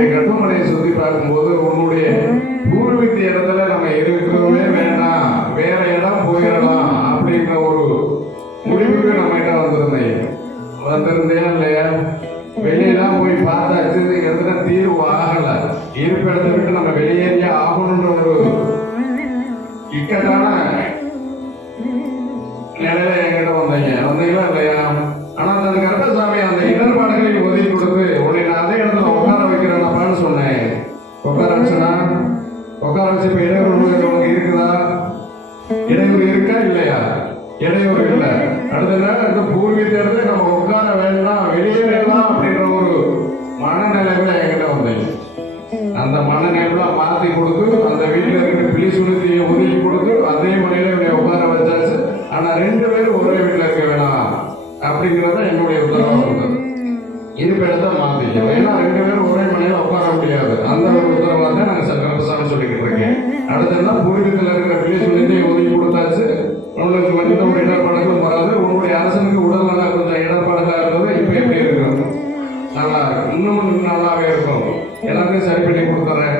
உன்னுடைய கட்டுமனையை சுற்றி பார்க்கும்போது உன்னுடைய பூர்வீக இடத்துல நம்ம இருக்கவே வேண்டாம், வேற இடம் போயிடலாம் அப்படின்ற ஒரு முடிவுக்கு நம்ம கிட்ட வந்திருந்தேன் இல்லையா? வெளியெல்லாம் போய் பார்த்தாச்சு, எதுனா தீர்வு ஆகல. இருப்பிடத்தை விட்டு நம்ம வெளியேறியே ஆகணுன்ற ஒரு இக்கட்டான நிலையில என்கிட்ட வந்தீங்களா இல்லையா? ஆனா அந்த கருப்பசாமி அந்த இடர்பாடுகளை ஒதுக்கி கொடுத்து உன்னை நான் அதே இடத்துல உட்கார வைக்கிறேன்ப்பான்னு சொன்னேன். உட்கார வச்சுனா உட்கார வச்சு இப்ப இடையூறு உனக்கு இருக்குதா? இடையூறு இருக்கா இல்லையா? இடையூறு இல்லை. அடுத்த பூர்வீக இடத்துல நம்ம உட்கார வேண்டாம், வெளியேறலாம் அப்படின்ற ஒரு மனநிலையில என்கிட்ட வந்தீங்க. அந்த மனநிலையில மாற்றி கொடுத்து அந்த வீட்டில் இருக்கிற பிள்ளை சுழற்சியை ஒதுக்கி கொடுத்து அதே முறையில உட்கார வச்சாச்சு. ஆனா 2 பேரும் ஒரே வீட்டில் இருக்க வேணாம் அப்படிங்கிறத என்னுடைய உத்தரவாக இருந்தது. இருப்பிடத்தை மாத்திக்க, ஏன்னா 2 பேரும் ஒரே மனையில உட்கார முடியாது. அந்த ஒரு உத்தரவாக நாங்கள் சக்கரசாமி சொல்லிக்கிட்டு இருக்கேன். அடுத்ததுனா பூர்வீகத்தில் இருக்கிற பிள்ளை சுழற்சியை ஒதுக்கி கொடுத்தாச்சு. உங்களுக்கு எந்த ஒரு இடர்பாடுகளும் வராது. உங்களுடைய அரசனுக்கு உடல்நல கொஞ்சம் இடர்பாடுகளாக இருந்தது, இப்போ எப்படி இருக்கும்? நல்லா இருக்கும், இன்னும் நல்லாவே இருக்கும். எல்லாத்தையும் சரி பண்ணி கொடுத்துறேன்